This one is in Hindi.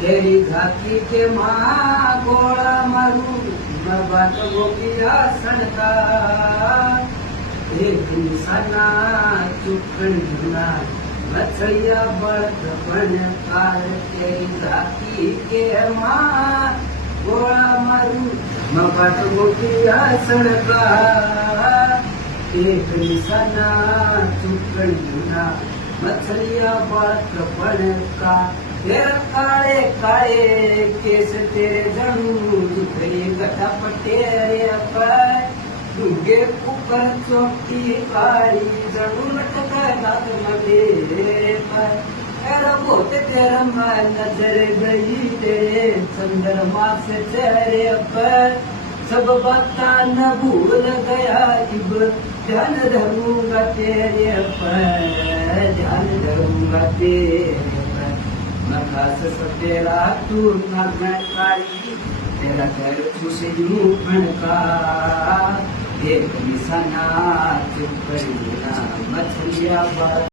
तेरी झाकी के माँ गोला मारू मैं बात गोपिया सड़का एक निशाना चुकन जुना मछलिया बढ़त बन काल तेरी झाकी के माँ गोला मारू मैं बात गोपिया सड़का एक निशाना चुकन जुना मछलिया बढ़त बन का तेरा काले काले केस तेरे जणू दुखरी गटा पटेरे पर डूंगे ऊपर चौकी काली जणू लटका दाद मगे पर तेरा बहुत तेरा मैं नजर गई तेरे चंद्रमा से चेहरे पर सब बाता न भूल गया इब ध्यान धरूंगा तेरे पर ध्यान धरूंगा तेरे नखास तेरा तू नगनकारी तेरा घर तुझे यूं बनका एक निशाना चुप कर मछलिया